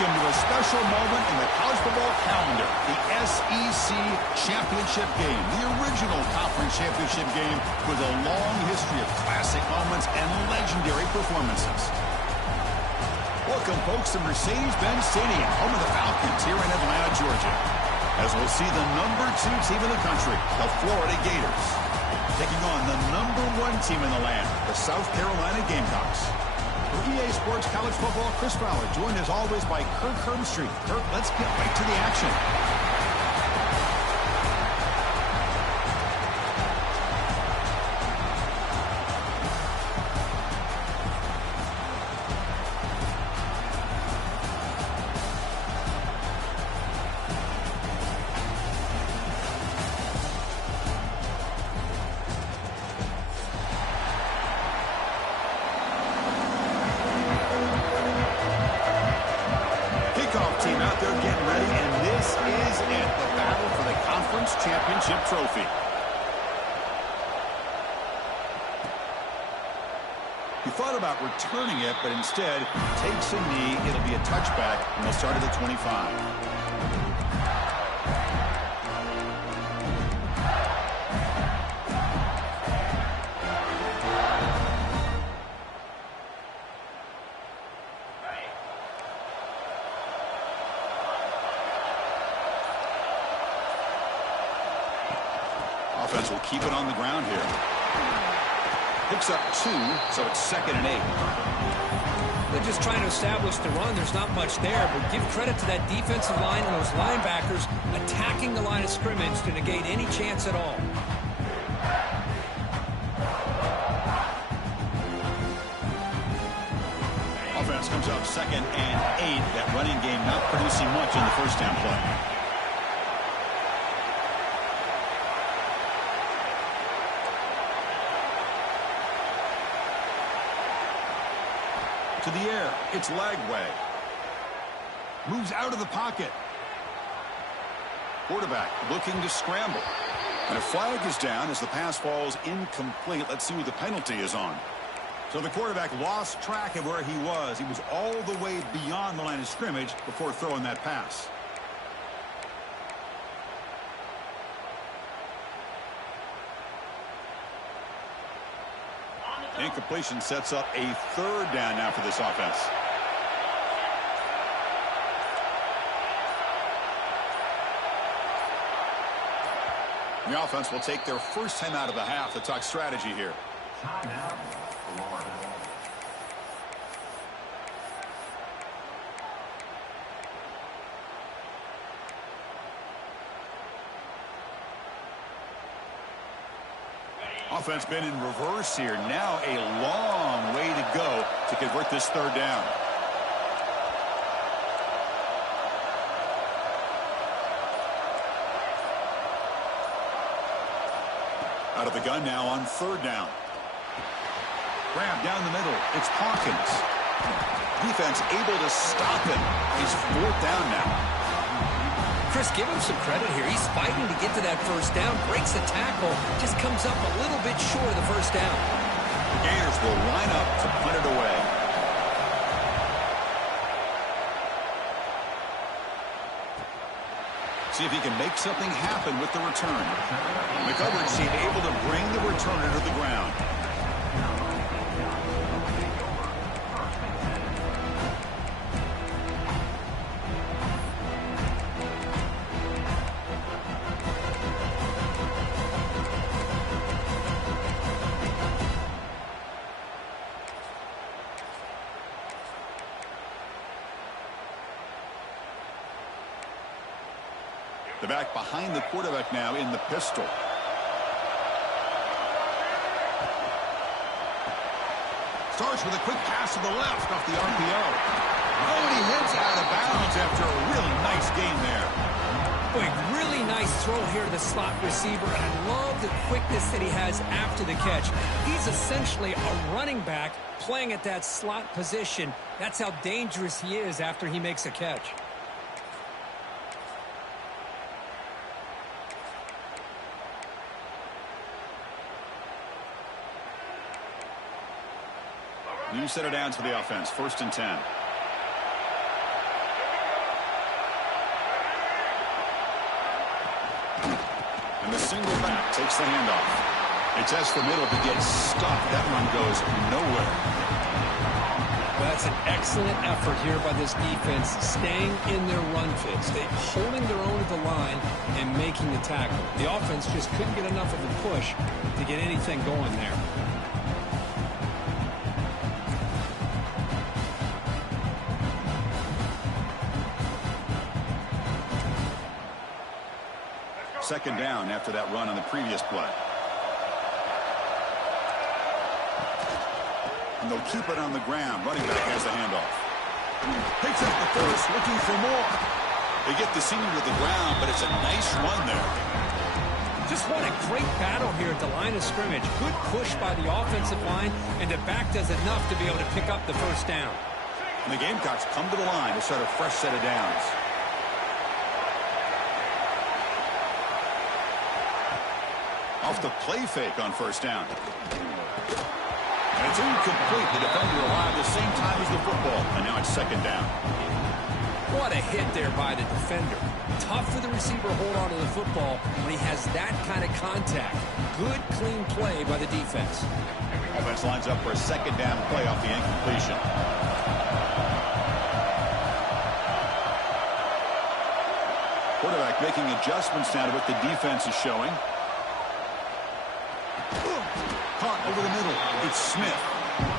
Welcome to a special moment in the college football calendar, the SEC Championship game, the original conference championship game with a long history of classic moments and legendary performances. Welcome, folks, to Mercedes-Benz Stadium, home of the Falcons here in Atlanta, Georgia, as we'll see the number 2 team in the country, the Florida Gators, taking on the number 1 team in the land, the South Carolina Gamecocks. For EA Sports College Football, Chris Fowler, joined as always by Kirk Herbstreit. Kirk, let's get right to the action. Team out there getting ready, and this is it, the battle for the conference championship trophy. He thought about returning it, but instead takes a knee. It'll be a touchback, and they'll start at the 25. Offense will keep it on the ground here. Picks up 2, so it's 2nd and 8. They're just trying to establish the run. There's not much there, but give credit to that defensive line and those linebackers attacking the line of scrimmage to negate any chance at all. Offense comes up 2nd and 8. That running game not producing much in the first down play. To the air, it's Lagway. Moves out of the pocket. Quarterback looking to scramble. And a flag is down as the pass falls incomplete. Let's see who the penalty is on. So the quarterback lost track of where he was. He was all the way beyond the line of scrimmage before throwing that pass. Incompletion sets up a 3rd down now for this offense. The offense will take their first time out of the half to talk strategy here. Offense been in reverse here. Now a long way to go to convert this 3rd down. Out of the gun now on 3rd down. Grab down the middle. It's Hawkins. Defense able to stop him. He's 4th down now. Chris, give him some credit here. He's fighting to get to that first down, breaks the tackle, just comes up a little bit short of the first down. The Gators will line up to punt it away. See if he can make something happen with the return. McCovern seemed able to bring the returner to the ground. The back behind the quarterback now in the pistol. Starts with a quick pass to the left off the RPO. Oh, and he heads out of bounds after a really nice game there. Boy, really nice throw here to the slot receiver, and I love the quickness that he has after the catch. He's essentially a running back playing at that slot position. That's how dangerous he is after he makes a catch. New set of downs for the offense. 1st and 10. And the single back takes the handoff. It tests the middle to get stuck. That run goes nowhere. That's an excellent effort here by this defense, staying in their run fits. They're holding their own at the line and making the tackle. The offense just couldn't get enough of a push to get anything going there. Second down after that run on the previous play. And they'll keep it on the ground. Running back has the handoff. Picks up the first, looking for more. They get the senior to the ground, but it's a nice run there. Just what a great battle here at the line of scrimmage. Good push by the offensive line, and the back does enough to be able to pick up the first down. And the Gamecocks come to the line to start a fresh set of downs. Off the play fake on first down. And it's incomplete. The defender arrived the same time as the football. And now it's second down. What a hit there by the defender. Tough for the receiver to hold on to the football when he has that kind of contact. Good, clean play by the defense. Offense lines up for a second down play off the incompletion. Quarterback making adjustments now to what the defense is showing. Caught over the middle. It's Smith.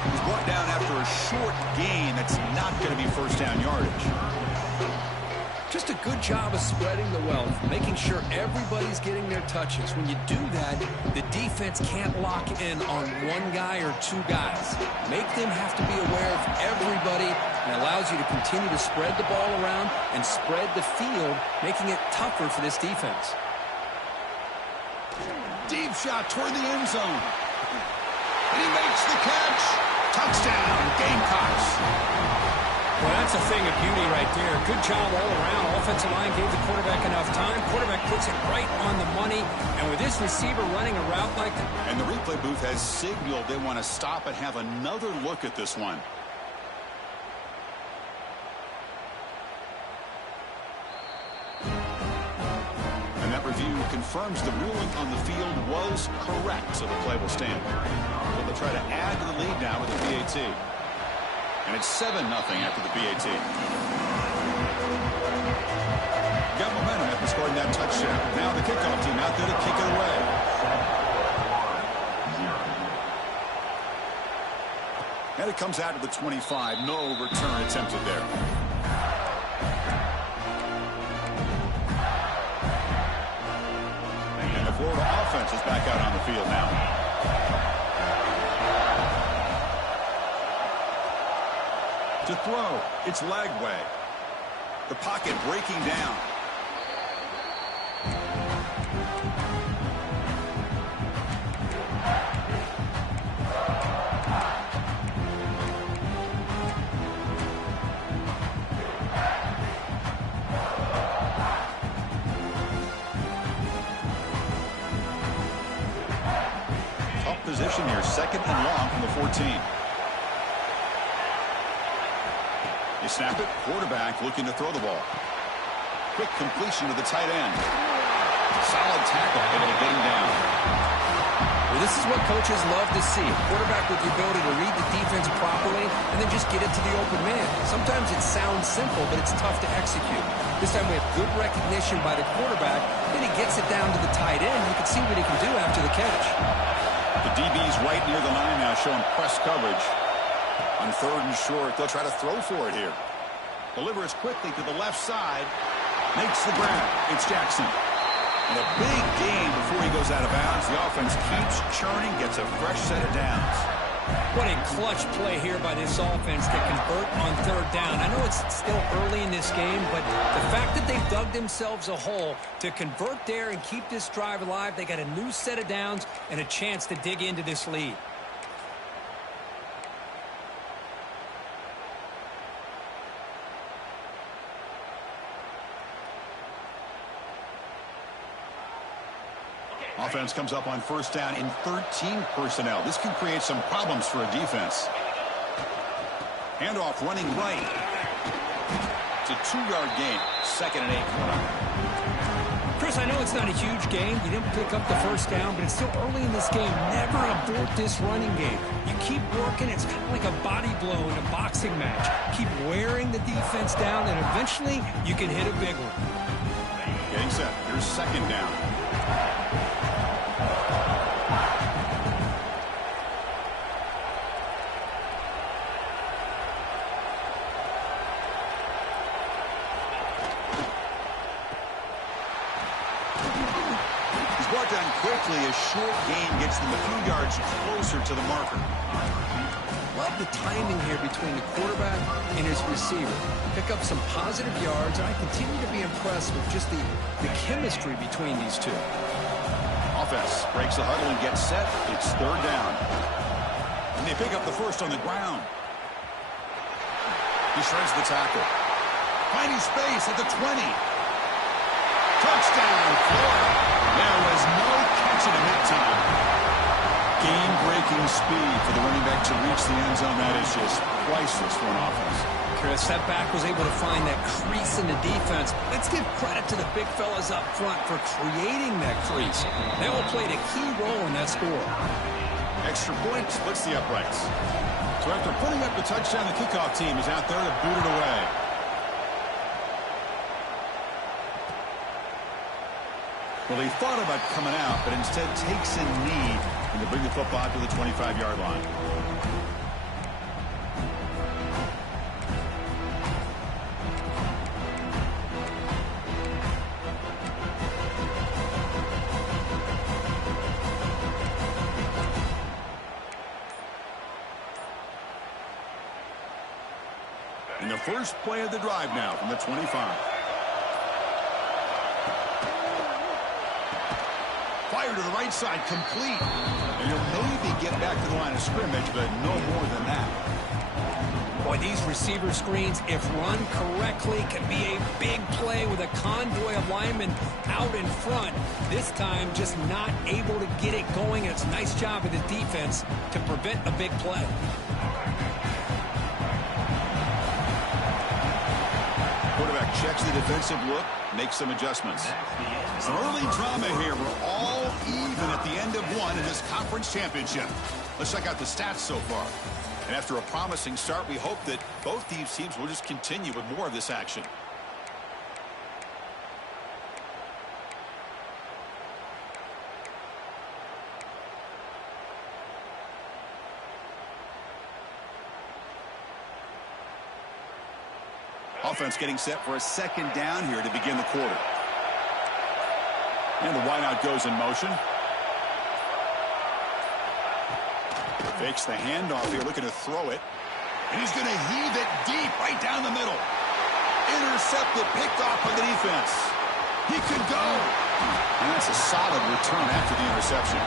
He's brought down after a short gain. That's not going to be first down yardage. Just a good job of spreading the wealth, making sure everybody's getting their touches. When you do that, the defense can't lock in on one guy or two guys. Make them have to be aware of everybody, and allows you to continue to spread the ball around and spread the field, making it tougher for this defense. Deep shot toward the end zone. And he makes the catch. Touchdown, Gamecocks. Well, that's a thing of beauty right there. Good job all around. Offensive line gave the quarterback enough time. Quarterback puts it right on the money. And with this receiver running a route like that. And the replay booth has signaled they want to stop and have another look at this one. And that review confirms the ruling on the field was correct, so the play will stand. So they'll try to add to the lead now with the PAT. And it's 7-0 after the PAT. Got momentum after scoring that touchdown. Now the kickoff team out there to kick it away. And it comes out to the 25. No return attempted there. And the Florida offense is back out on the field now. To throw, it's Lagway. The pocket breaking down. Tough position here, second and long from the 14. They snap it. Quarterback looking to throw the ball. Quick completion to the tight end. Solid tackle, able to get him down. Well, this is what coaches love to see. A quarterback with the ability to read the defense properly and then just get it to the open man. Sometimes it sounds simple, but it's tough to execute. This time we have good recognition by the quarterback. Then he gets it down to the tight end. You can see what he can do after the catch. The DB's right near the line now, showing press coverage. On third and short, they'll try to throw for it here. Delivers quickly to the left side. Makes the grab. It's Jackson. And a big gain before he goes out of bounds. The offense keeps churning, gets a fresh set of downs. What a clutch play here by this offense to convert on third down. I know it's still early in this game, but the fact that they've dug themselves a hole to convert there and keep this drive alive, they got a new set of downs and a chance to dig into this lead. Offense comes up on first down in 13 personnel. This can create some problems for a defense. Handoff running right. It's a 2-yard gain. Second and 8. Chris, I know it's not a huge game. You didn't pick up the first down, but it's still early in this game. Never abort this running game. You keep working. It's kind of like a body blow in a boxing match. Keep wearing the defense down, and eventually you can hit a big one. Getting set. Here's second down. Brought down quickly. A short gain gets them a few yards closer to the marker. Love the timing here between the quarterback and his receiver. Pick up some positive yards. I continue to be impressed with just the chemistry between these two. Offense breaks the huddle and gets set. It's third down. And they pick up the first on the ground. He shreds the tackle. Finding space at the 20. Touchdown, Florida. There was no catching him that time. Game-breaking speed for the running back to reach the end zone. That is just priceless for an offense. Chris, that back was able to find that crease in the defense. Let's give credit to the big fellas up front for creating that crease. They all played a key role in that score. Extra point splits the uprights. So after putting up the touchdown, the kickoff team is out there to boot it away. Well, he thought about coming out, but instead takes a knee and to bring the football to the 25-yard line. And the first play of the drive now from the 25. Fire to the right side, complete. And he'll maybe get back to the line of scrimmage, but no more than that. Boy, these receiver screens, if run correctly, can be a big play with a convoy of linemen out in front. This time, just not able to get it going. It's a nice job of the defense to prevent a big play. Quarterback checks the defensive look, makes some adjustments. Some early drama here. We're all even at the end of one in this conference championship. Let's check out the stats so far. And after a promising start, we hope that both these teams will just continue with more of this action. Offense getting set for a second down here to begin the quarter. And the wideout goes in motion. Fakes the handoff here, looking to throw it. And he's going to heave it deep right down the middle. Intercepted, picked off by the defense. He could go. And that's a solid return after the interception.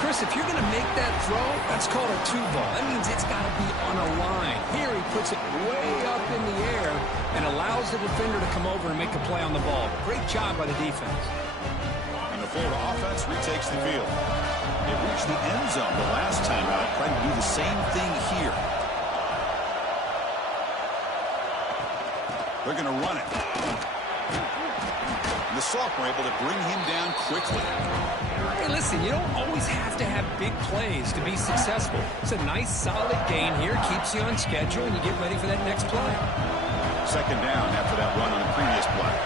Chris, if you're going to make that throw, that's called a two ball. That means it's got to be on a line. Here he puts it way up in the air and allows the defender to come over and make a play on the ball. Great job by the defense. And the Florida offense retakes the field. They reached the end zone the last time out, trying to do the same thing here. They're going to run it. And the sophomore able to bring him down quickly. Hey, listen, you don't always have to have big plays to be successful. It's a nice, solid gain here. Keeps you on schedule, and you get ready for that next play. Second down after that run on the previous play.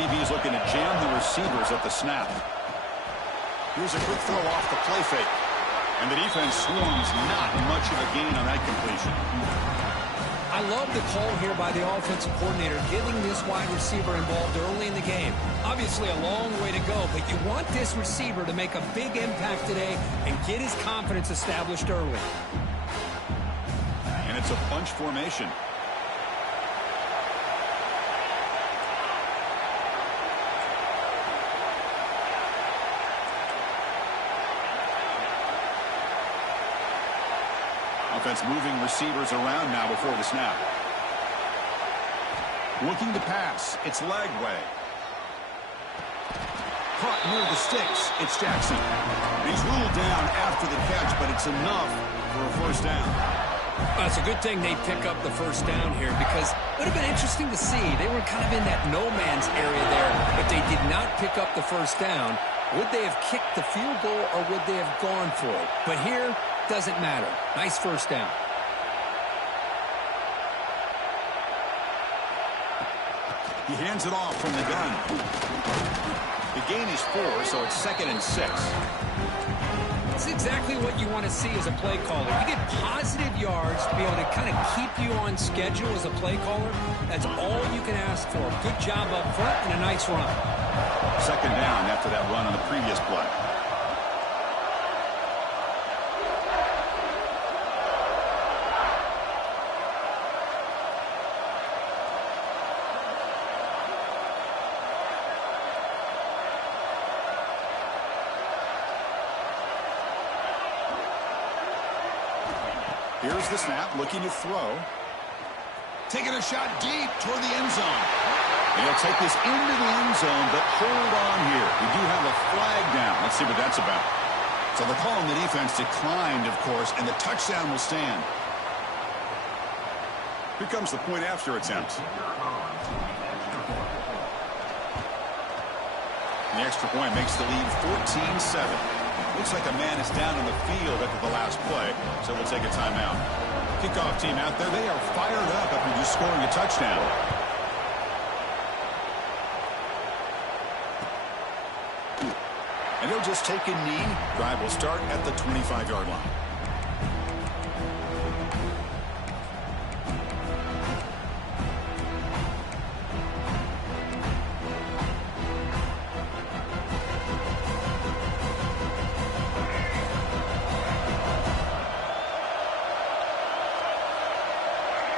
BB is looking to jam the receivers at the snap. Here's a quick throw off the play fake. And the defense swarms, not much of a gain on that completion. I love the call here by the offensive coordinator, getting this wide receiver involved early in the game. Obviously a long way to go, but you want this receiver to make a big impact today and get his confidence established early. And it's a bunch formation. Offense moving receivers around now before the snap. Looking to pass. It's Lagway. Caught near the sticks. It's Jackson. He's ruled down after the catch, but it's enough for a first down. Well, it's a good thing they pick up the first down here because it would have been interesting to see. They were kind of in that no man's area there. If they did not pick up the first down, would they have kicked the field goal or would they have gone for it? But here, doesn't matter. Nice first down. He hands it off from the gun. The gain is 4, so it's 2nd and 6. It's exactly what you want to see as a play caller. You get positive yards to be able to kind of keep you on schedule as a play caller. That's all you can ask for. Good job up front and a nice run. 2nd down after that run on the previous play. Here's the snap, looking to throw. Taking a shot deep toward the end zone. And he'll take this into the end zone, but hold on here. We do have a flag down. Let's see what that's about. So the call on the defense declined, of course, and the touchdown will stand. Here comes the point after attempt. The extra point makes the lead 14-7. Looks like a man is down in the field after the last play, so we'll take a timeout. Kickoff team out there. They are fired up after just scoring a touchdown. And they'll just take a knee. Drive will start at the 25-yard line.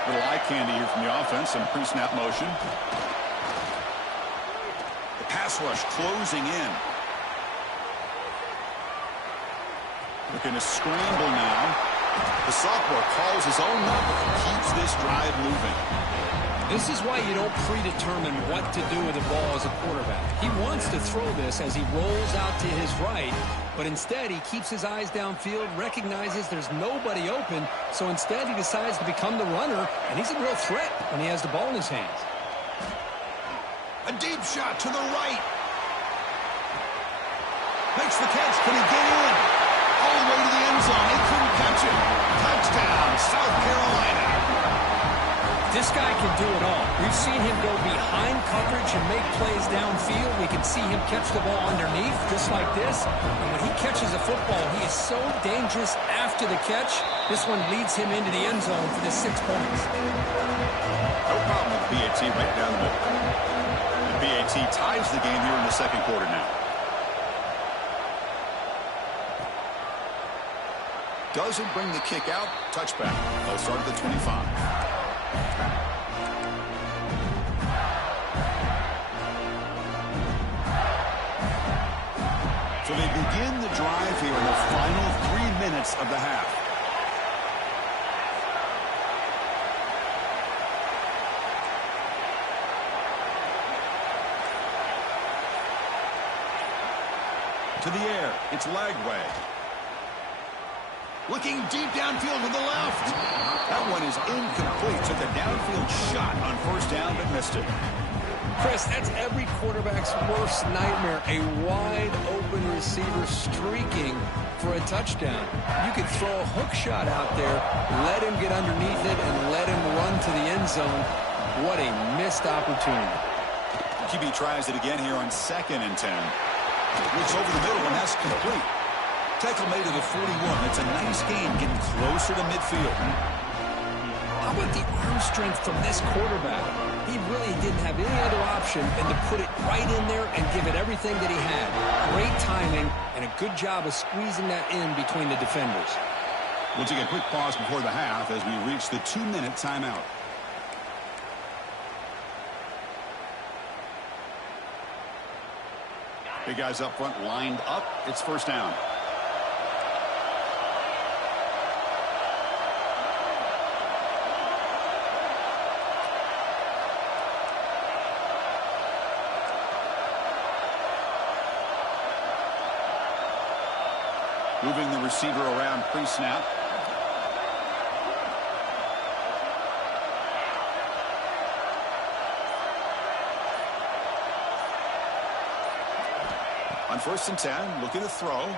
Little eye candy here from the offense. Some pre-snap motion. The pass rush closing in. Looking to scramble now. The sophomore calls his own number and keeps this drive moving. This is why you don't predetermine what to do with the ball as a quarterback. He wants to throw this as he rolls out to his right, but instead he keeps his eyes downfield, recognizes there's nobody open, so instead he decides to become the runner, and he's a real threat when he has the ball in his hands. A deep shot to the right. Makes the catch. Can he get in? All the way to the end zone. They couldn't catch him. Touchdown, South Carolina. This guy can do it all. We've seen him go behind coverage and make plays downfield. We can see him catch the ball underneath just like this. And when he catches a football, he is so dangerous after the catch. This one leads him into the end zone for the 6 points. No problem with the BAT right down the middle. The BAT ties the game here in the second quarter now. Doesn't bring the kick out. Touchback. They'll start at the 25. So they begin the drive here in the final 3 minutes of the half. To the air. It's Lagway. Looking deep downfield to the left. That one is incomplete. Took a downfield shot on first down, but missed it. Chris, that's every quarterback's worst nightmare. A wide-open receiver streaking for a touchdown. You could throw a hook shot out there, let him get underneath it, and let him run to the end zone. What a missed opportunity. QB tries it again here on 2nd and 10. Looks over the middle, and that's complete. Tackle made to the 41. That's a nice gain, getting closer to midfield. How about the arm strength from this quarterback? He really didn't have any other option than to put it right in there and give it everything that he had. Great timing and a good job of squeezing that in between the defenders. We'll take a quick pause before the half as we reach the 2-minute timeout. Big guys up front lined up. It's first down. Moving the receiver around pre-snap. first and 10, looking to throw.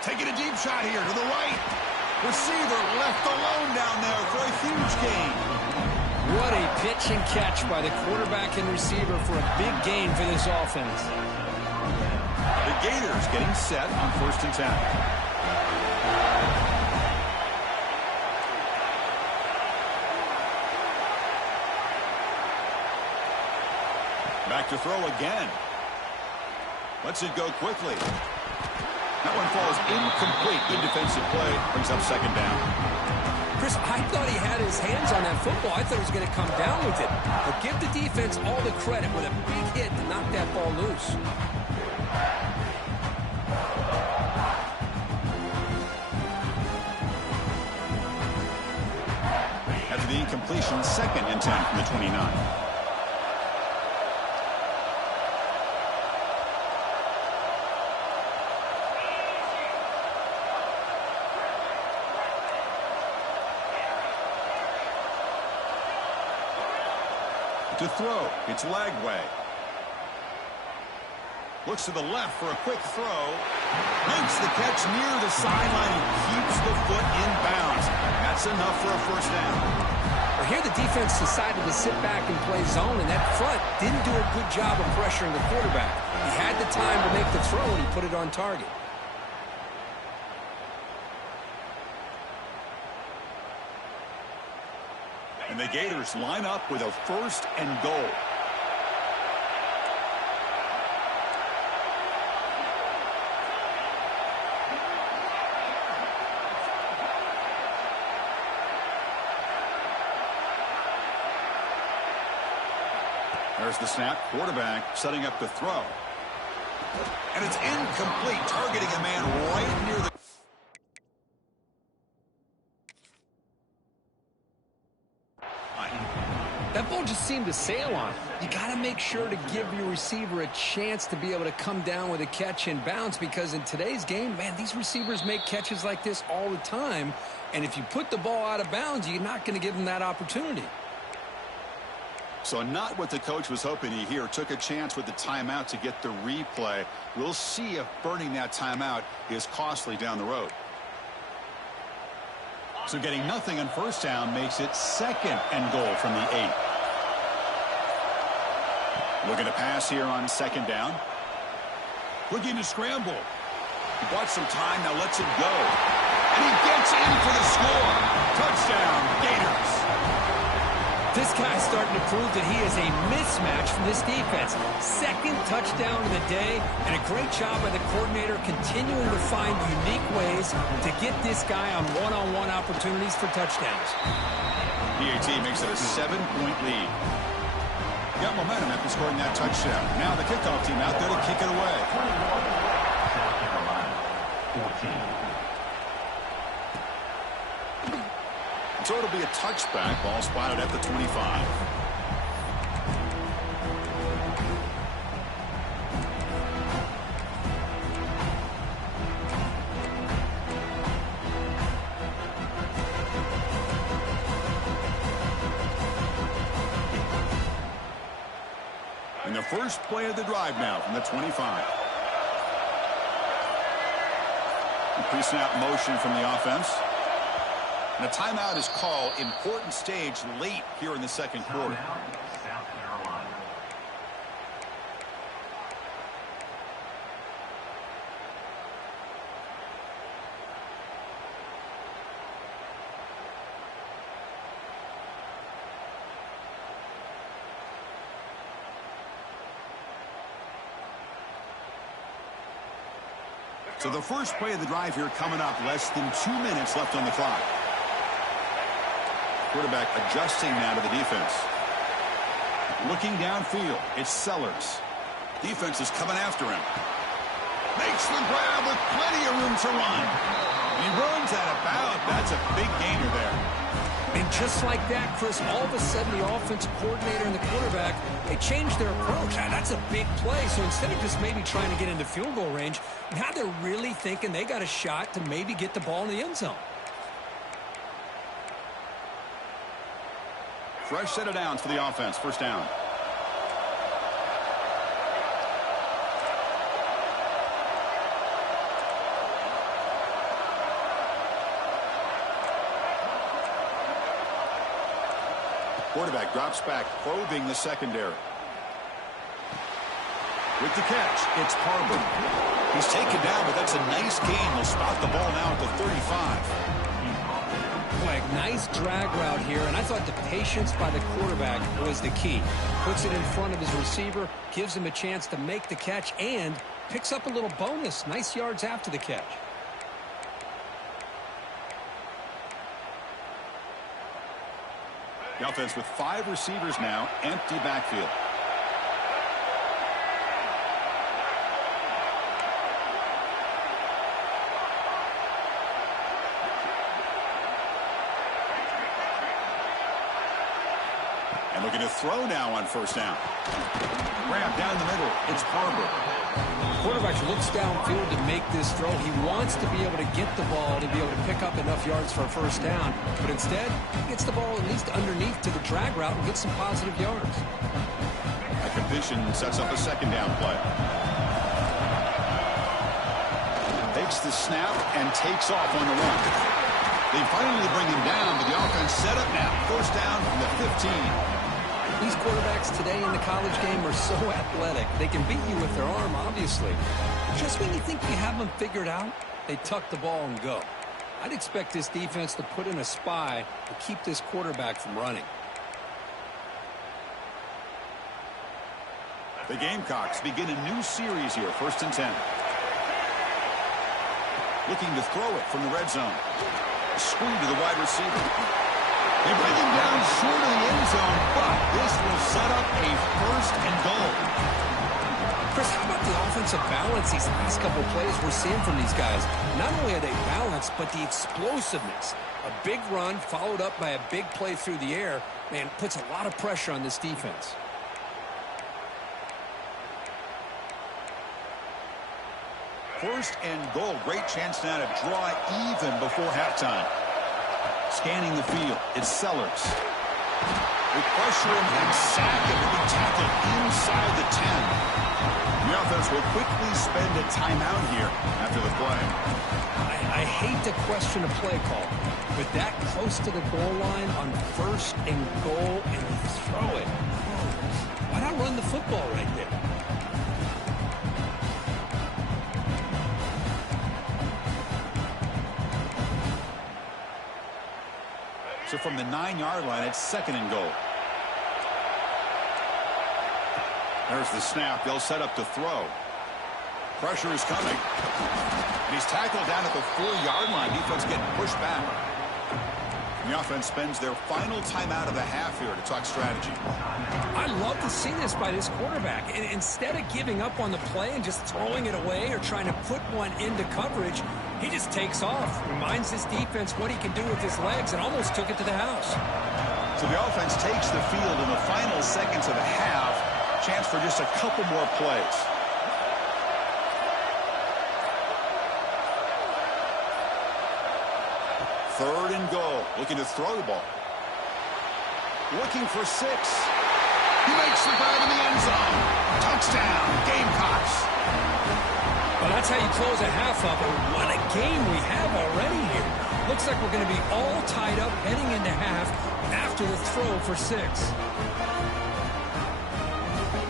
Taking a deep shot here to the right. Receiver left alone down there for a huge gain. What a pitch and catch by the quarterback and receiver for a big gain for this offense. The Gators getting set on first and 10. Back to throw again. Lets it go quickly. That one falls incomplete. Good defensive play. Brings up second down. Chris, I thought he had his hands on that football. I thought he was going to come down with it. But give the defense all the credit with a big hit to knock that ball loose. After the incompletion, second and 10 from the 29. To throw, it's Lagway. Looks to the left for a quick throw. Makes the catch near the sideline and keeps the foot in bounds. That's enough for a first down. Well, here the defense decided to sit back and play zone, and that front didn't do a good job of pressuring the quarterback. He had the time to make the throw, and he put it on target. And the Gators line up with a first and goal. There's the snap. Quarterback setting up the throw. And it's incomplete, targeting a man right near the... That ball just seemed to sail on. You got to make sure to give your receiver a chance to be able to come down with a catch and bounce, because in today's game, man, these receivers make catches like this all the time. And if you put the ball out of bounds, you're not going to give them that opportunity. So not what the coach was hoping to hear. Took a chance with the timeout to get the replay. We'll see if burning that timeout is costly down the road. So getting nothing on first down makes it second and goal from the 8. Looking to pass here on second down. Looking to scramble. He bought some time, now lets it go. And he gets in for the score. Touchdown, Gators. This guy's starting to prove that he is a mismatch from this defense. Second touchdown of the day, and a great job by the coordinator continuing to find unique ways to get this guy on one-on-one opportunities for touchdowns. PAT makes it a 7-point lead. Got momentum after scoring that touchdown. Now the kickoff team out there to kick it away. So it'll be a touchback. Ball spotted at the 25. And the first play of the drive now from the 25. Pre-snap motion from the offense. And a timeout is called. Important stage late here in the second quarter. So the first play of the drive here coming up. Less than 2 minutes left on the clock. Quarterback adjusting now to the defense. Looking downfield, it's Sellers. Defense is coming after him. Makes the grab with plenty of room to run. He runs at about. That's a big gainer there. And just like that, Chris, all of a sudden the offensive coordinator and the quarterback, they changed their approach. Now, that's a big play. So instead of just maybe trying to get into field goal range, now they're really thinking they got a shot to maybe get the ball in the end zone. Fresh set of downs for the offense. First down. Quarterback drops back, probing the secondary. With the catch, it's Harbor. He's taken down, but that's a nice gain. He'll spot the ball now at the 35. Boy, nice drag route here, and I thought the patience by the quarterback was the key. Puts it in front of his receiver, gives him a chance to make the catch, and picks up a little bonus. Nice yards after the catch. The offense with 5 receivers now, empty backfield. And looking to throw now on first down. Grab down the middle. It's Harbor. Quarterback looks downfield to make this throw. He wants to be able to get the ball to be able to pick up enough yards for a first down. But instead, he gets the ball at least underneath to the drag route and gets some positive yards. A completion sets up a second down play. Takes the snap and takes off on the run. They finally bring him down, but the offense set up now. First down from the 15. These quarterbacks today in the college game are so athletic. They can beat you with their arm, obviously. But just when you think you have them figured out, they tuck the ball and go. I'd expect this defense to put in a spy to keep this quarterback from running. The Gamecocks begin a new series here, 1st and 10. Looking to throw it from the red zone. Screen to the wide receiver. They bring him down short of the end zone, but this will set up a 1st and goal. Chris, how about the offensive balance these last couple of plays we're seeing from these guys? Not only are they balanced, but the explosiveness. A big run followed up by a big play through the air, man, puts a lot of pressure on this defense. First and goal. Great chance now to draw even before halftime. Scanning the field, it's Sellers. They pressure him and sack him to be tackled inside the 10. The offense will quickly spend a timeout here after the play. I hate to question a play call, but that close to the goal line on 1st and goal and you throw it. Why not run the football right there? So from the 9-yard line, it's 2nd and goal. There's the snap. They'll set up to throw. Pressure is coming. And he's tackled down at the 4-yard line. Defense getting pushed back. And the offense spends their final timeout of the half here to talk strategy. I love to see this by this quarterback. And instead of giving up on the play and just throwing it away or trying to put one into coverage, he just takes off, reminds his defense what he can do with his legs, and almost took it to the house. So the offense takes the field in the final seconds of the half. Chance for just a couple more plays. Third and goal. Looking to throw the ball. Looking for 6. He makes the grab in the end zone. Touchdown, Gamecocks. Well, that's how you close a half of it. What a game we have already here. Looks like we're going to be all tied up heading into half after the throw for 6.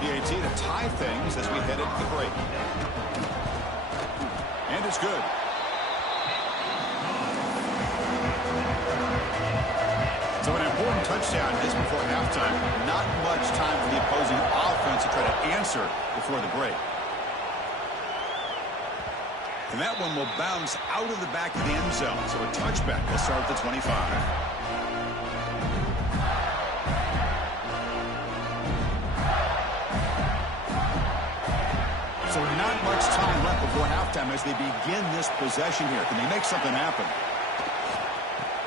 PAT to tie things as we head into the break. And it's good. So an important touchdown just before halftime. Not much time for the opposing offense to try to answer before the break. And that one will bounce out of the back of the end zone. So a touchback will start at the 25. So not much time left before halftime as they begin this possession here. Can they make something happen?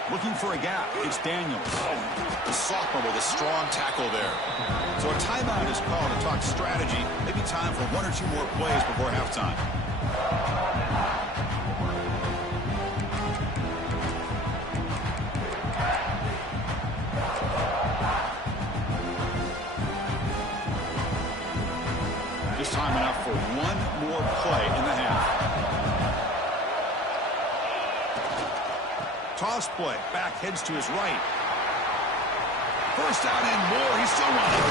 Looking for a gap. It's Daniels. The sophomore with a strong tackle there. So a timeout is called to talk strategy. Maybe time for 1 or 2 more plays before halftime. Just time enough for 1 more play in the half. Toss play. Back heads to his right. First down and more. He's still running.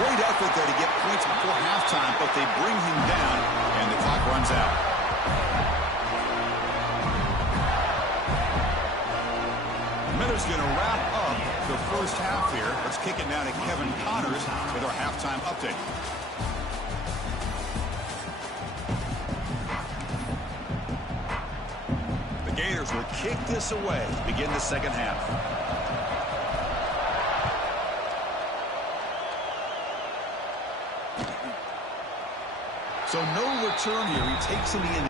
Great effort there to get points before halftime, but they bring him down, and the clock runs out. Miller's going to wrap up the first half here. Let's kick it now to Kevin Connors with our halftime update. The Gators will kick this away to begin the second half. So no return here. He takes in the end.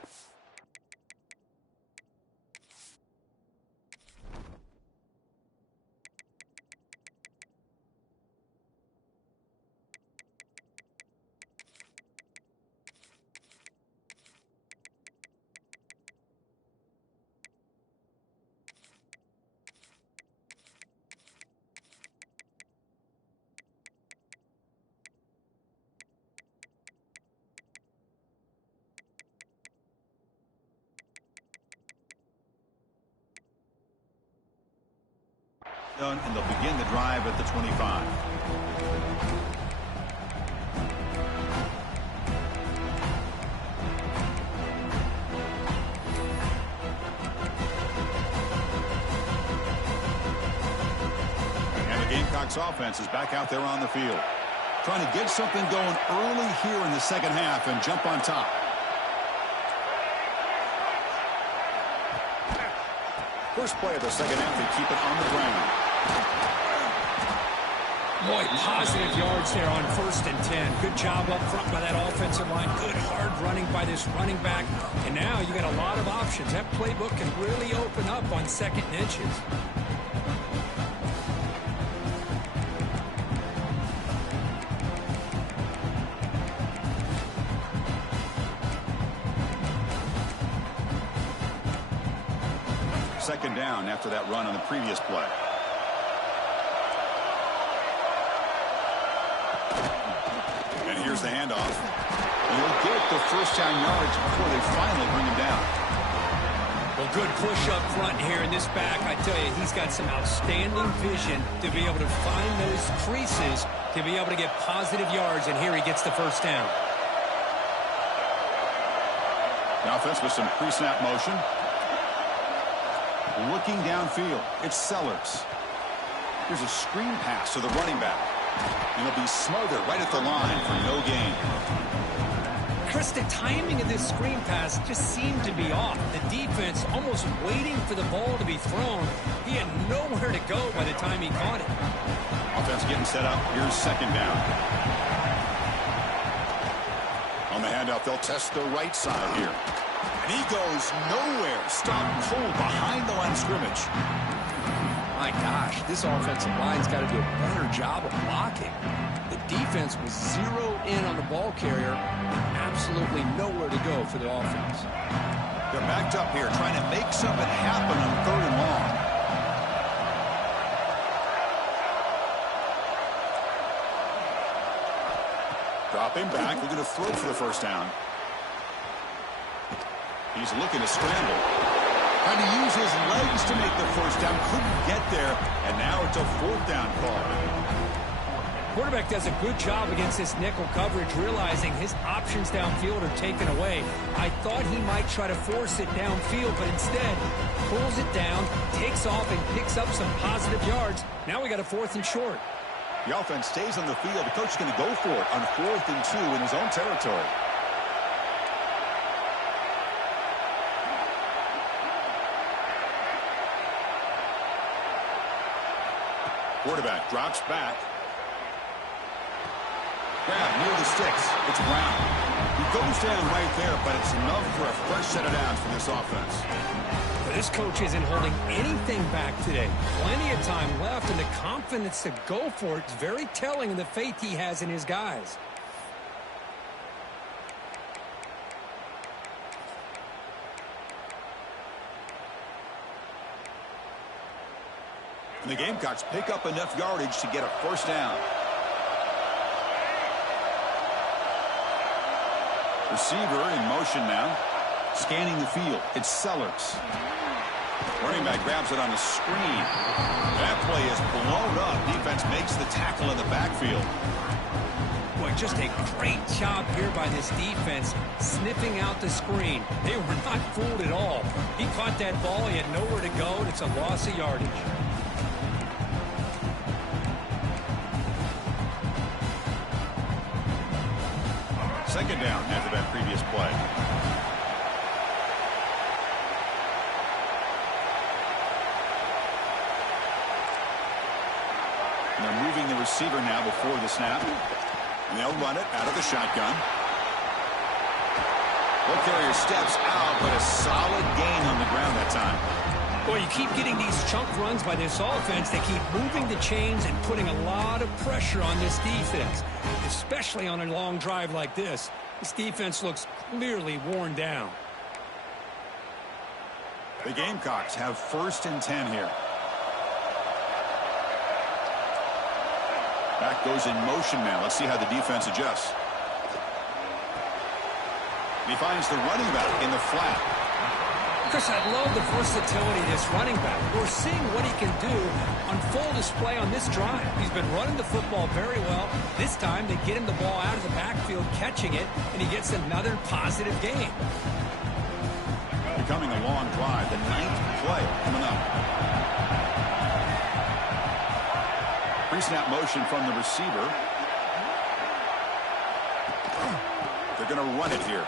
And they'll begin the drive at the 25. And the Gamecocks offense is back out there on the field, trying to get something going early here in the second half and jump on top. First play of the second half, they keep it on the ground. Boy, positive yards there on 1st and 10. Good job up front by that offensive line. Good hard running by this running back. And now you got a lot of options. That playbook can really open up on 2nd and inches. Second down after that run on the previous play. And here's the handoff. He'll get the first down yards before they finally bring him down. Well, good push up front here in this back. I tell you, he's got some outstanding vision to be able to find those creases to be able to get positive yards, and here he gets the first down. The offense with some pre-snap motion. Looking downfield, it's Sellers. Here's a screen pass to the running back. And he'll be smothered right at the line for no gain. Chris, the timing of this screen pass just seemed to be off. The defense almost waiting for the ball to be thrown. He had nowhere to go by the time he caught it. Offense getting set up. Here's second down. On the handoff, they'll test the right side here. And he goes nowhere. Stop cold behind the line of scrimmage. My gosh, this offensive line's got to do a better job of blocking. The defense was zeroed in on the ball carrier. Absolutely nowhere to go for the offense. They're backed up here, trying to make something happen on 3rd and long. Dropping back, looking to throw for the first down. He's looking to scramble. Trying to use his legs to make the first down. Couldn't get there. And now it's a 4th down call. Quarterback does a good job against this nickel coverage, realizing his options downfield are taken away. I thought he might try to force it downfield, but instead pulls it down, takes off, and picks up some positive yards. Now we got a 4th and short. The offense stays on the field. The coach is going to go for it on 4th and 2 in his own territory. Quarterback drops back. Grab near the sticks. It's Brown. He goes down right there, but it's enough for a fresh set of downs for this offense. This coach isn't holding anything back today. Plenty of time left, and the confidence to go for it is very telling of the faith he has in his guys. And the Gamecocks pick up enough yardage to get a first down. Receiver in motion now. Scanning the field. It's Sellers. Running back grabs it on the screen. That play is blown up. Defense makes the tackle in the backfield. Boy, just a great job here by this defense, sniffing out the screen. They were not fooled at all. He caught that ball. He had nowhere to go, and it's a loss of yardage. Second down after that previous play. And they're moving the receiver now before the snap. And they'll run it out of the shotgun. Ball carrier steps out, but a solid gain on the ground that time. Boy, you keep getting these chunk runs by this offense. They keep moving the chains and putting a lot of pressure on this defense, especially on a long drive like this. This defense looks clearly worn down. The Gamecocks have 1st and 10 here. Back goes in motion now. Let's see how the defense adjusts. He finds the running back in the flat. Chris, I love the versatility of this running back. We're seeing what he can do on full display on this drive. He's been running the football very well. This time they get him the ball out of the backfield, catching it, and he gets another positive gain. Becoming a long drive, the 9th play coming up. Pre-snap motion from the receiver. They're going to run it here.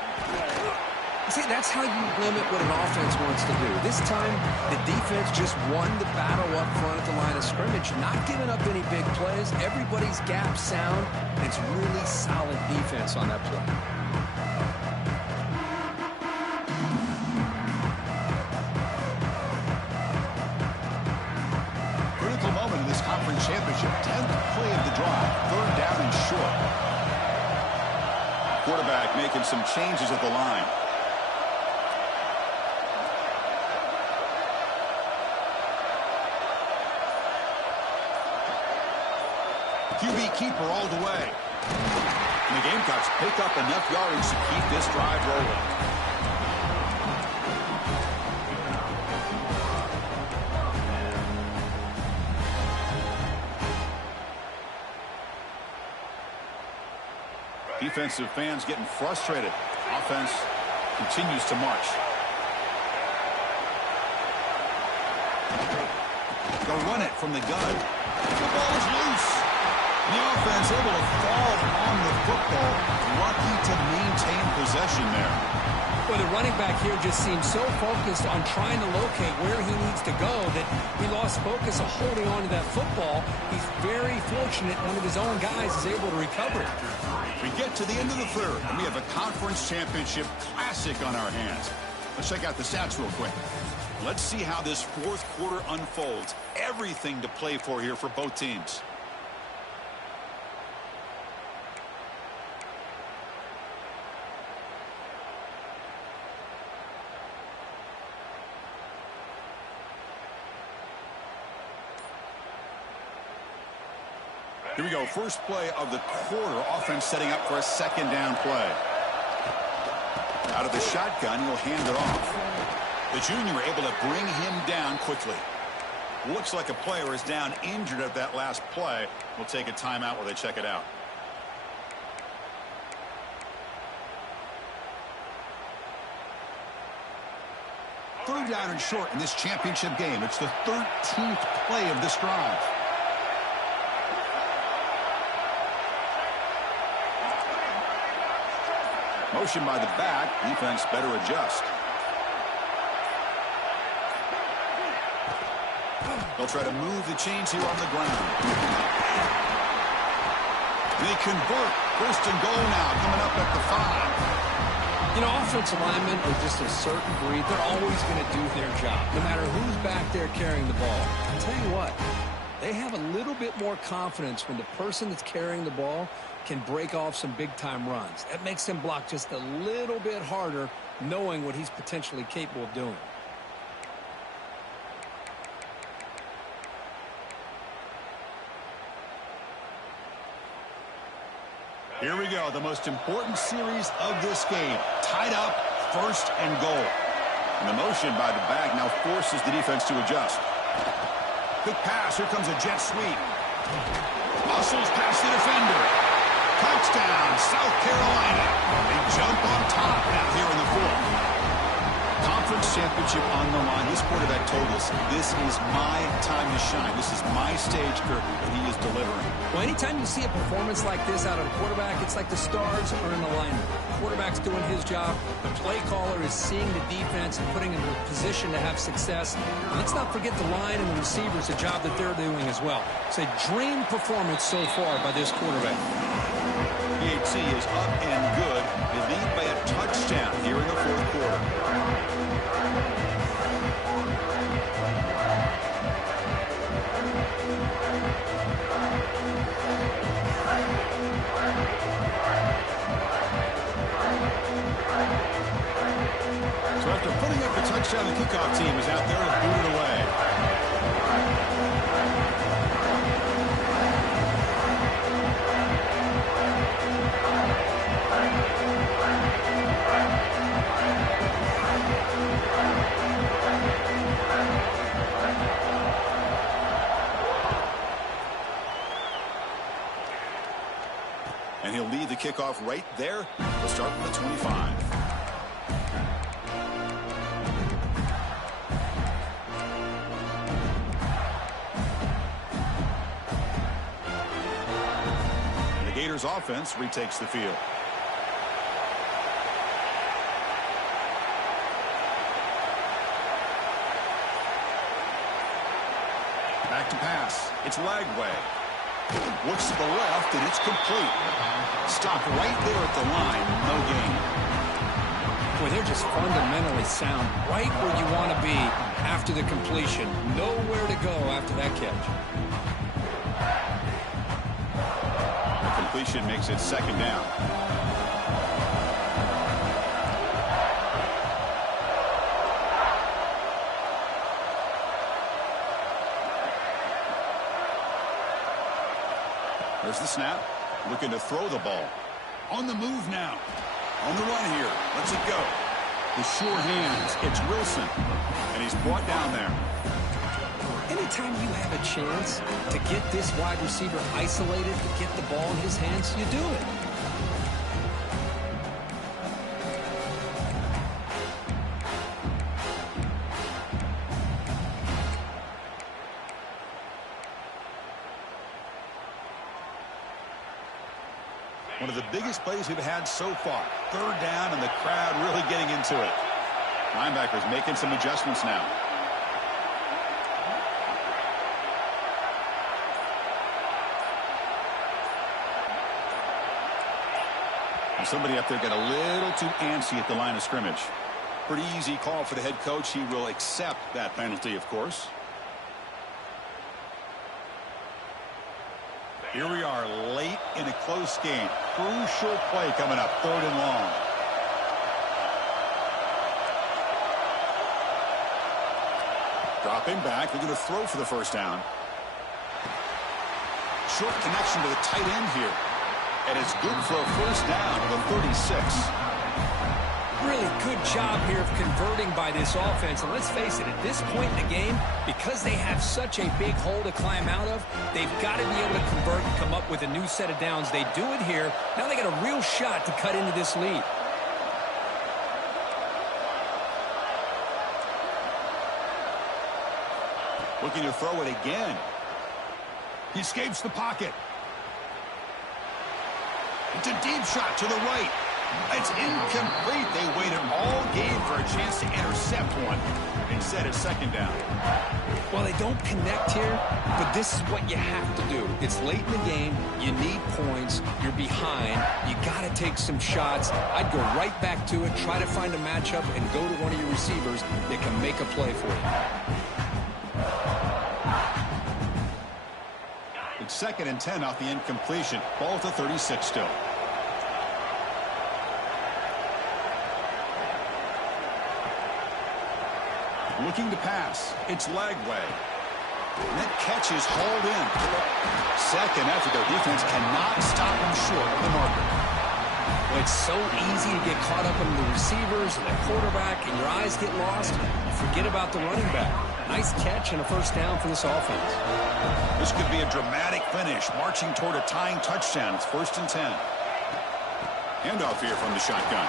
See, that's how you limit what an offense wants to do. This time, the defense just won the battle up front at the line of scrimmage, not giving up any big plays. Everybody's gap sound. It's really solid defense on that play. Critical moment in this conference championship. 10th play of the drive. 3rd down and short. Quarterback making some changes at the line. QB keeper all the way. And the Gamecocks pick up enough yardage to keep this drive rolling. Defensive fans getting frustrated. Offense continues to march. They'll run it from the gun. The ball is loose. The offense able to fall on the football. Lucky to maintain possession there. Well, the running back here just seems so focused on trying to locate where he needs to go that he lost focus of holding on to that football. He's very fortunate one of his own guys is able to recover it. We get to the end of the 3rd, and we have a conference championship classic on our hands. Let's check out the stats real quick. Let's see how this 4th quarter unfolds. Everything to play for here for both teams. Here we go. First play of the quarter. Offense setting up for a 2nd down play. Out of the shotgun, he'll hand it off. The junior able to bring him down quickly. Looks like a player is down injured at that last play. We'll take a timeout while they check it out. Third down and short in this championship game. It's the 13th play of this drive. Motion by the back. Defense better adjust. They'll try to move the chains here on the ground. They convert. 1st and goal now coming up at the 5. You know, offensive linemen are just a certain breed. They're always going to do their job, no matter who's back there carrying the ball. I'll tell you what, they have a little bit more confidence when the person that's carrying the ball can break off some big-time runs. That makes them block just a little bit harder, knowing what he's potentially capable of doing. Here we go, the most important series of this game. Tied up, 1st and goal. And the motion by the back now forces the defense to adjust. Quick pass. Here comes a jet sweep. Muscles past the defender. Touchdown, South Carolina. They jump on top now here in the fourth. Conference championship on the line. This quarterback told us, this is my time to shine. This is my stage, Kirk, and he is delivering. Well, anytime you see a performance like this out of a quarterback, it's like the stars are in alignment. The quarterback's doing his job. The play caller is seeing the defense and putting them in a position to have success. And let's not forget the line and the receivers, the job that they're doing as well. It's a dream performance so far by this quarterback. PHC is up and good. They lead by a touchdown here in the fourth quarter. So after putting up the touchdown, the kickoff team is out there to boot it away. And he'll lead the kickoff right there. We'll start from the 25. And the Gators offense retakes the field. Back to pass. It's Lagway. Looks to the left, and it's complete. Stopped right there at the line. No gain. Boy, they're just fundamentally sound right where you want to be after the completion. Nowhere to go after that catch. The completion makes it second down. There's the snap. Looking to throw the ball. On the move now. On the run here. Lets it go. The sure hands. It's Wilson. And he's brought down there. Anytime you have a chance to get this wide receiver isolated, to get the ball in his hands, you do it. One of the biggest plays we've had so far. Third down, and the crowd really getting into it. Linebackers making some adjustments now. And somebody up there got a little too antsy at the line of scrimmage. Pretty easy call for the head coach. He will accept that penalty, of course. Here we are late in a close game. Crucial play coming up, third and long. Dropping back, they're going to throw for the first down. Short connection to the tight end here. And it's good for a first down at the 36. Really good job here of converting by this offense. And let's face it, at this point in the game, because they have such a big hole to climb out of, they've got to be able to convert and come up with a new set of downs. They do it here. Now they got a real shot to cut into this lead. Looking to throw it again. He escapes the pocket. It's a deep shot to the right. It's incomplete. They waited all game for a chance to intercept one. Instead, it's second down. Well, they don't connect here, but this is what you have to do. It's late in the game. You need points. You're behind. You got to take some shots. I'd go right back to it, try to find a matchup, and go to one of your receivers that can make a play for you. It's 2nd and 10 off the incompletion. Ball at the 36 still. Looking to pass. It's Lagway. And that catch is hauled in. Second effort. Their defense cannot stop him short of the marker. Well, it's so easy to get caught up in the receivers and the quarterback, and your eyes get lost. You forget about the running back. Nice catch and a first down for this offense. This could be a dramatic finish, marching toward a tying touchdown. It's 1st and 10. Handoff here from the shotgun.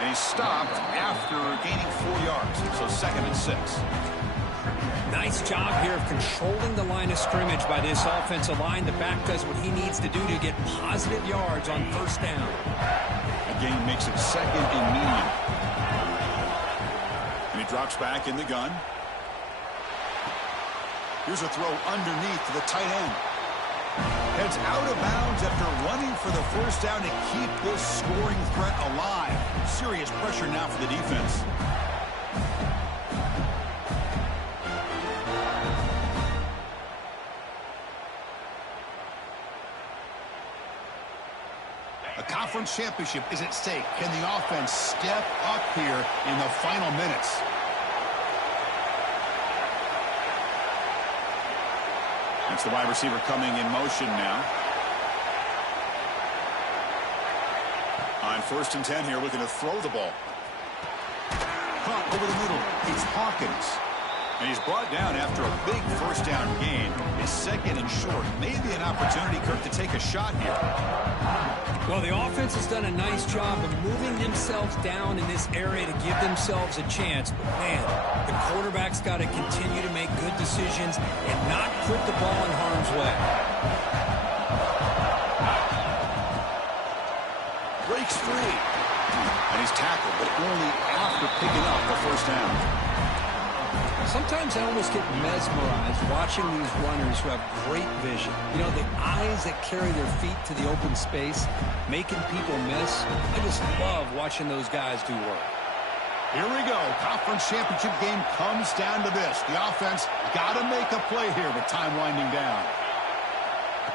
And he's stopped after gaining 4 yards, so 2nd and 6. Nice job here of controlling the line of scrimmage by this offensive line. The back does what he needs to do to get positive yards on 1st down. Again, makes it 2nd and medium. And he drops back in the gun. Here's a throw underneath to the tight end. Heads out of bounds after running for the 1st down to keep this scoring threat alive. Serious pressure now for the defense. A conference championship is at stake. Can the offense step up here in the final minutes? That's the wide receiver coming in motion now. On 1st and 10 here, looking to throw the ball. Caught over the middle. It's Hawkins. And he's brought down after a big 1st down gain. It's 2nd and short. Maybe an opportunity, Kirk, to take a shot here. Well, the offense has done a nice job of moving themselves down in this area to give themselves a chance. But, man, the quarterback's got to continue to make good decisions and not put the ball in harm's way. Breaks free. And he's tackled, but only after picking up the 1st down. Sometimes I almost get mesmerized watching these runners who have great vision. You know, the eyes that carry their feet to the open space, making people miss. I just love watching those guys do work. Here we go. Conference championship game comes down to this. The offense got to make a play here with time winding down.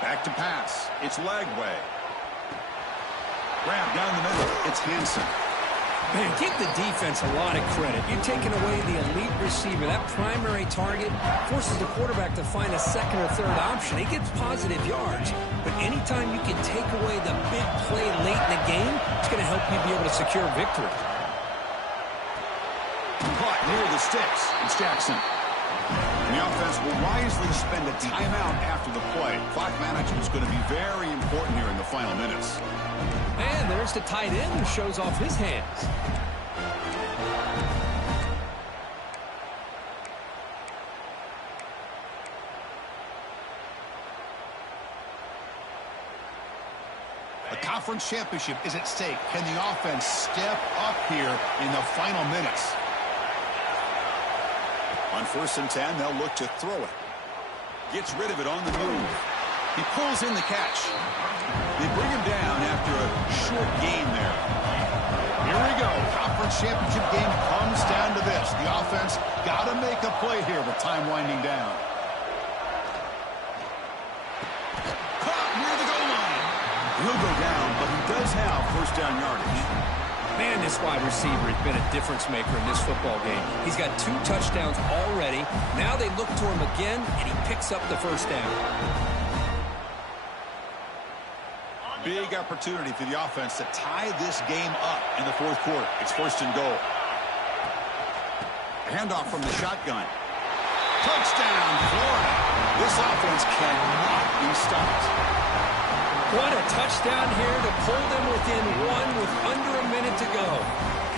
Back to pass. It's Lagway. Grab down the middle. It's Hansen. Man, give the defense a lot of credit. You're taking away the elite receiver. That primary target forces the quarterback to find a 2nd or 3rd option. He gets positive yards. But anytime you can take away the big play late in the game, it's going to help you be able to secure victory. Caught near the sticks. It's Jackson. And the offense will wisely spend a timeout after the play. Clock management is going to be very important here in the final minutes. And there's the tight end who shows off his hands. A conference championship is at stake. Can the offense step up here in the final minutes? On 1st and 10, they'll look to throw it. Gets rid of it on the move. He pulls in the catch. They bring him down after a short gain there. Here we go. Conference championship game comes down to this. The offense got to make a play here with time winding down. Caught near the goal line. He'll go down, but he does have 1st down yardage. Man, this wide receiver has been a difference maker in this football game. He's got 2 touchdowns already. Now they look to him again, and he picks up the 1st down. Big opportunity for the offense to tie this game up in the 4th quarter. It's 1st and goal. Handoff from the shotgun. Touchdown, Florida. This offense cannot be stopped. What a touchdown here to pull them within 1 with under a minute to go.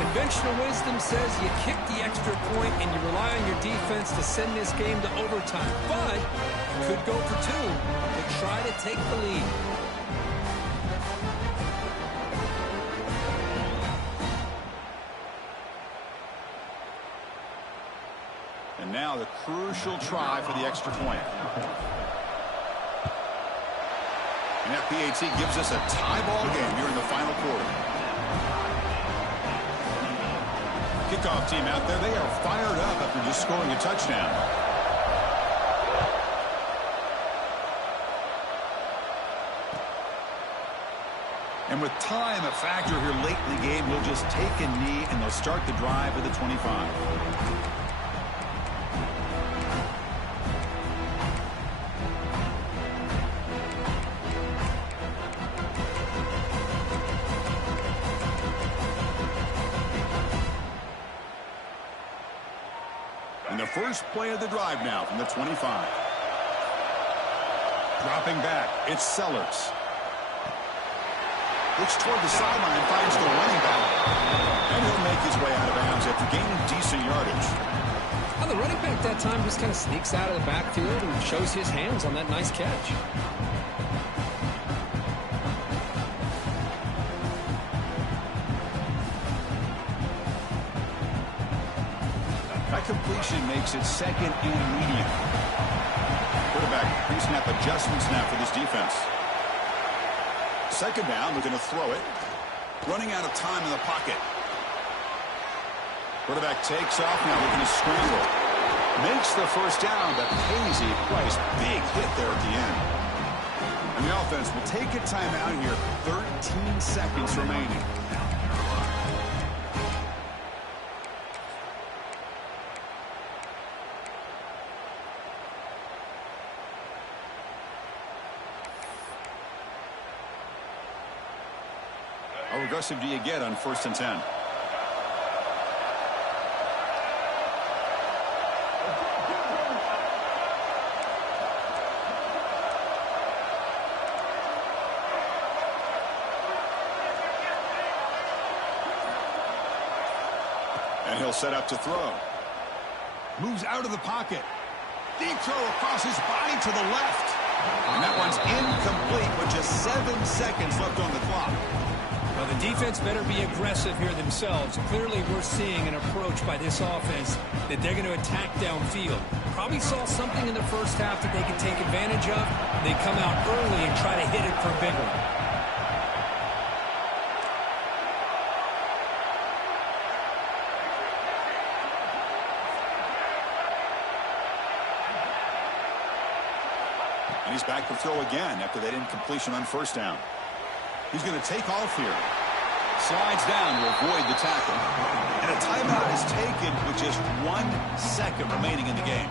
Conventional wisdom says you kick the extra point and you rely on your defense to send this game to overtime. But you could go for 2 to try to take the lead. And now the crucial try for the extra point. And that PAT gives us a tie ball game here in the final quarter. Kickoff team out there, they are fired up after just scoring a touchdown. And with time a factor here late in the game, he'll just take a knee and they'll start the drive at the 25. And the first play of the drive now from the 25. Dropping back, it's Sellers. Looks toward the sideline, finds the running back. And he'll make his way out of bounds after gaining decent yardage. Well, the running back that time just kind of sneaks out of the backfield and shows his hands on that nice catch. That completion makes it second and medium. Quarterback pre-snap adjustments now for this defense. Second down, they're going to throw it. Running out of time in the pocket. Quarterback takes off now, looking to scramble. Makes the first down, but pays a price. Big hit there at the end. And the offense will take a timeout here. 13 seconds remaining. How aggressive do you get on 1st and 10? And he'll set up to throw. Moves out of the pocket. Deep throw across his body to the left. And that one's incomplete with just 7 seconds left on the clock. Well, the defense better be aggressive here themselves. Clearly, we're seeing an approach by this offense that they're going to attack downfield. Probably saw something in the first half that they could take advantage of. They come out early and try to hit it for a big one. And he's back to throw again after that incompletion on 1st down. He's going to take off here. Slides down to avoid the tackle. And a timeout is taken with just 1 second remaining in the game.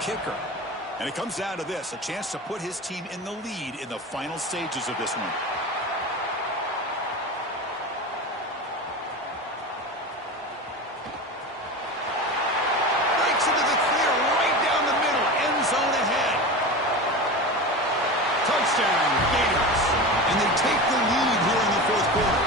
Kicker. And it comes down to this, a chance to put his team in the lead in the final stages of this one. Breaks into the clear right down the middle, end zone ahead. Touchdown, Gators. And they take the lead here in the 4th quarter.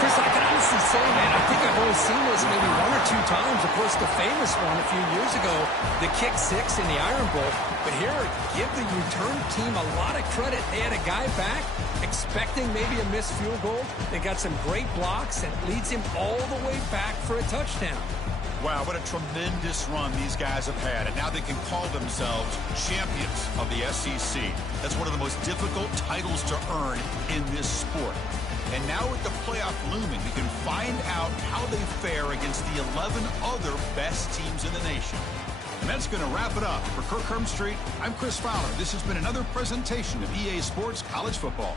Chris, I can honestly say, man, I think I've only seen this maybe 1 or 2 times. Of course, the famous one a few years ago, the kick 6 in the Iron Bowl. But here, give the return team a lot of credit. They had a guy back expecting maybe a missed field goal. They got some great blocks and leads him all the way back for a touchdown. Wow, what a tremendous run these guys have had. And now they can call themselves champions of the SEC. That's one of the most difficult titles to earn in this sport. And now with the playoff looming, we can find out how they fare against the 11 other best teams in the nation. And that's going to wrap it up. For Kirk Hermstreet, I'm Chris Fowler. This has been another presentation of EA Sports College Football.